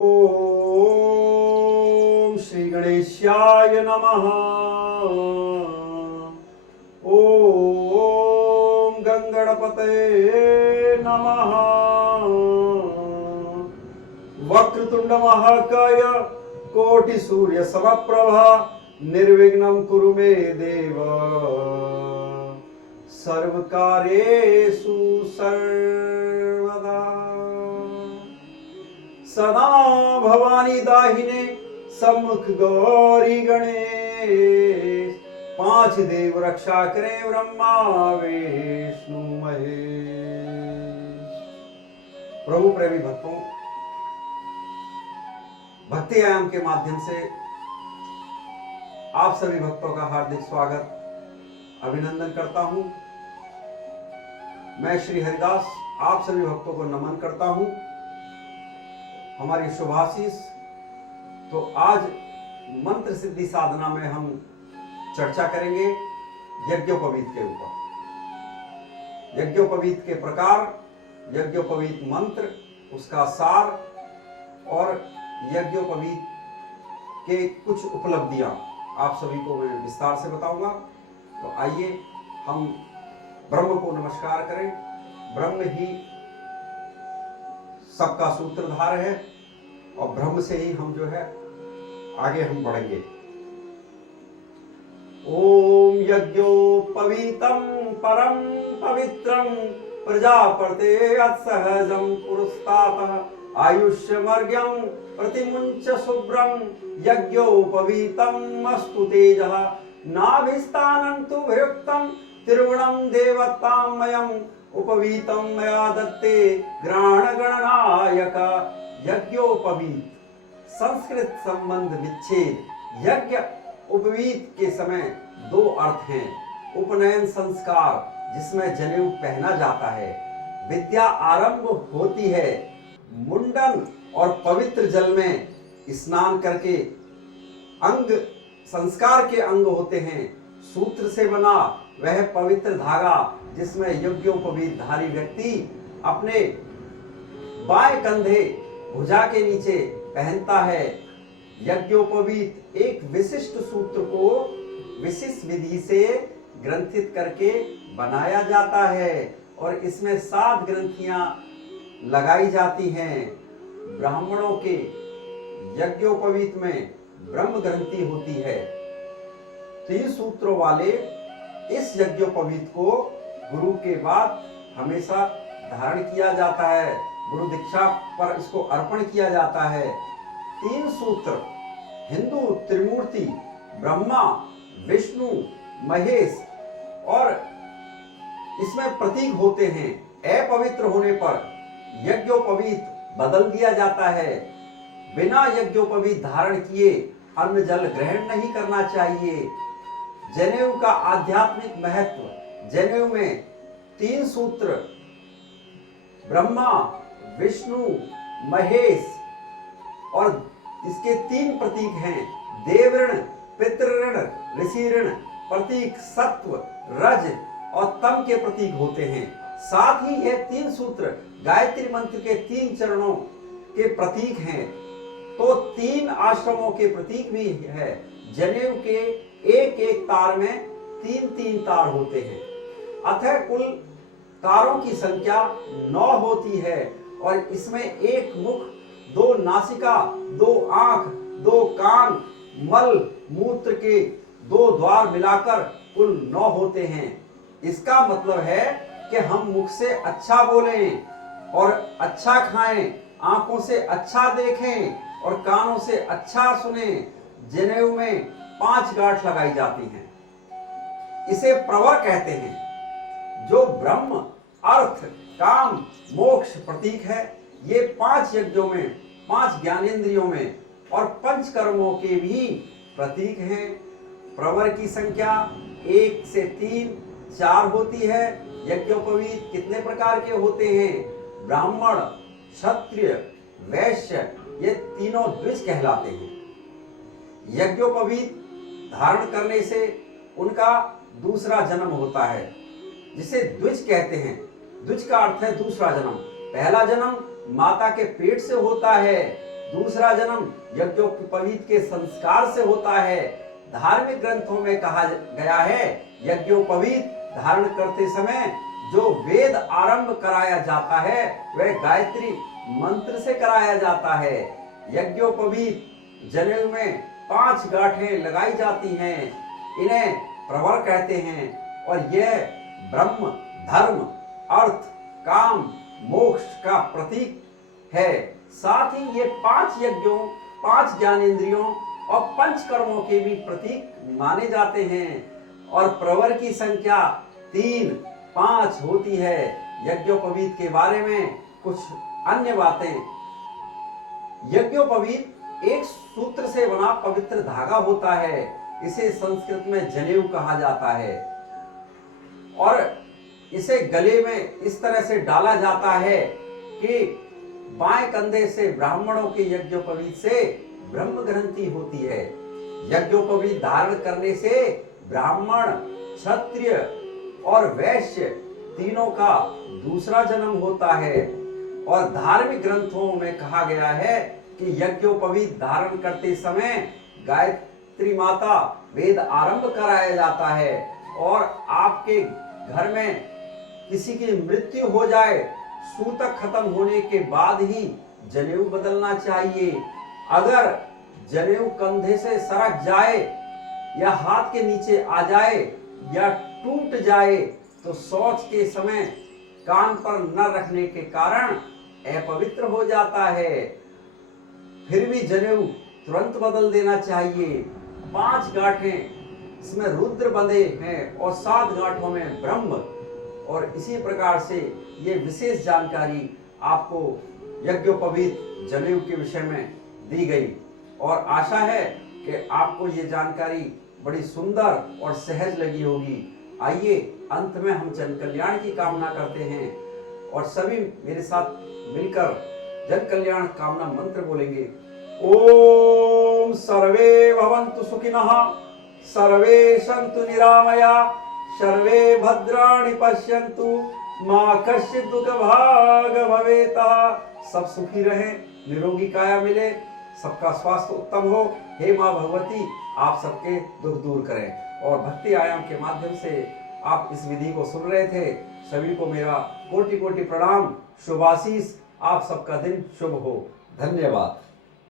ओम श्री गणेशाय नमः। ओम गंगणपते नमः। वक्रतुंड महाकाय कोटि सूर्य समप्रभा निर्विघ्नं कुरु मे देव सर्वकार्येषु सर्वदा। सदा भवानी दाहिने सम्मुख गौरी गणेश, पांच देव रक्षा करे ब्रह्मा विष्णु महेश। प्रभु प्रेमी भक्तों, भक्ति आयाम के माध्यम से आप सभी भक्तों का हार्दिक स्वागत अभिनंदन करता हूं। मैं श्री हरिदास आप सभी भक्तों को नमन करता हूं। हमारी शुभाशीष। तो आज मंत्र सिद्धि साधना में हम चर्चा करेंगे यज्ञोपवीत के ऊपर। यज्ञोपवीत के प्रकार, यज्ञोपवीत मंत्र, उसका सार और यज्ञोपवीत के कुछ उपलब्धियां आप सभी को मैं विस्तार से बताऊंगा। तो आइए हम ब्रह्म को नमस्कार करें। ब्रह्म ही सबका सूत्रधार है और ब्रह्म से ही हम जो है आगे हम बढ़ेंगे। ओम यज्ञोपवीतं परम पवित्रं प्रजापते असहजं पुरस्तात् आयुष्यमर्घ्यं प्रतिमुञ्च शुभ्रं यज्ञोपवीतं अस्तु तेजः नाभिस्थानं तु विरुक्तं त्रिगुणं देवतामयम् उपवीतं मया दत्ते ग्रहण गणनायक। यज्ञोपवीत संस्कृत संबंध विच्छेद। यज्ञ उपवीत के समय दो अर्थ हैं। उपनयन संस्कार, जिसमें जनेऊ पहना जाता है, विद्या आरंभ होती है, मुंडन और पवित्र जल में स्नान करके अंग संस्कार के अंग होते हैं। सूत्र से बना वह पवित्र धागा जिसमें यज्ञोपवीत धारी व्यक्ति अपने बाएं कंधे भुजा के नीचे पहनता है। यज्ञोपवीत एक विशिष्ट सूत्र को विशिष्ट विधि से ग्रंथित करके बनाया जाता है और इसमें 7 ग्रंथियां लगाई जाती हैं। ब्राह्मणों के यज्ञोपवीत में ब्रह्म ग्रंथि होती है। 3 सूत्रों वाले इस यज्ञोपवीत को गुरु के बाद हमेशा धारण किया जाता है। गुरु दीक्षा पर इसको अर्पण किया जाता है। 3 सूत्र हिंदू त्रिमूर्ति ब्रह्मा विष्णु महेश और इसमें प्रतीक होते हैं। अपवित्र होने पर यज्ञोपवीत बदल दिया जाता है। बिना यज्ञोपवीत धारण किए अन्न जल ग्रहण नहीं करना चाहिए। जनेऊ का आध्यात्मिक महत्व। जनेऊ में 3 सूत्र ब्रह्मा विष्णु महेश और इसके 3 प्रतीक हैं। देवऋण पितृऋण ऋषि ऋण प्रतीक सत्व रज और तम के प्रतीक होते हैं। साथ ही यह 3 सूत्र गायत्री मंत्र के 3 चरणों के प्रतीक हैं। तो 3 आश्रमों के प्रतीक भी है। जनेऊ के एक एक तार में 3-3 तार होते हैं। अतः कुल तारों की संख्या 9 होती है और इसमें 1 मुख, 2 नासिका, 2 आंख, 2 कान, मल मूत्र के 2 द्वार मिलाकर कुल 9 होते हैं। इसका मतलब है कि हम मुख से अच्छा बोलें और अच्छा खाएं, आंखों से अच्छा देखें और कानों से अच्छा सुने। जनेऊ में 5 गांठ लगाई जाती हैं। इसे प्रवर कहते हैं, जो ब्रह्म अर्थ काम मोक्ष प्रतीक है। ये 5 यज्ञों में, 5 ज्ञानेंद्रियों में और 5 कर्मों के भी प्रतीक हैं। प्रवर की संख्या 1 से 3 4 होती है। यज्ञोपवीत कितने प्रकार के होते हैं? ब्राह्मण क्षत्रिय वैश्य, ये तीनों द्विज कहलाते हैं। यज्ञोपवीत धारण करने से उनका दूसरा जन्म होता है, जिसे द्विज कहते हैं। द्विज का अर्थ है दूसरा जन्म। पहला जन्म माता के पेट से होता है, दूसरा जन्म यज्ञोपवीत के संस्कार से होता है। धार्मिक ग्रंथों में कहा गया है यज्ञोपवीत धारण करते समय जो वेद आरंभ कराया जाता है वह गायत्री मंत्र से कराया जाता है। यज्ञोपवीत जनेऊ में 5 गांठें लगाई जाती हैं, इन्हें प्रवर कहते हैं और यह ब्रह्म, धर्म, अर्थ, काम, मोक्ष का प्रतीक है। साथ ही ये 5 यज्ञों, 5 ज्ञानेंद्रियों और 5 कर्मों के भी प्रतीक माने जाते हैं और प्रवर की संख्या 3, 5 होती है। यज्ञोपवीत के बारे में कुछ अन्य बातें। यज्ञोपवीत एक सूत्र से बना पवित्र धागा होता है, इसे संस्कृत में जनेऊ कहा जाता है और इसे गले में इस तरह से डाला जाता है कि बाएं कंधे से ब्राह्मणों के यज्ञोपवीत से ब्रह्म ग्रंथि होती है। यज्ञोपवीत धारण करने से ब्राह्मण, क्षत्रिय और वैश्य तीनों का दूसरा जन्म होता है और धार्मिक ग्रंथों में कहा गया है कि यज्ञोपवीत धारण करते समय गायत्री माता वेद आरंभ कराया जाता है और आपके घर में किसी की मृत्यु हो जाए, सूतक खत्म होने के बाद ही जनेऊ बदलना चाहिए। अगर जनेऊ कंधे से सरक जाए या हाथ के नीचे आ जाए या टूट जाए तो शौच के समय कान पर न रखने के कारण अपवित्र हो जाता है। फिर भी जनेऊ तुरंत बदल देना चाहिए। 5 गांठें इसमें रुद्र बंधे हैं और 7 गांठों में ब्रह्म, और इसी प्रकार से ये विशेष जानकारी आपको यज्ञोपवीत जनेऊ के विषय में दी गई और आशा है कि आपको ये जानकारी बड़ी सुंदर और सहज लगी होगी। आइए अंत में हम जन कल्याण की कामना करते हैं और सभी मेरे साथ मिलकर जन कल्याण कामना मंत्र बोलेंगे। ओम सर्वे भवन्तु सुखिनः, सर्वे सन्तु निरामया, सर्वे भद्राणि पश्यन्तु, मा कश्चित् दुःखभाग् भवेत्। सब सुखी रहें, निरोगी काया मिले, सबका स्वास्थ्य उत्तम हो। हे माँ भगवती, आप सबके दुख दूर करें। और भक्ति आयाम के माध्यम से आप इस विधि को सुन रहे थे, सभी को मेरा कोटि कोटि प्रणाम, शुभाशीष। आप सबका दिन शुभ हो। धन्यवाद।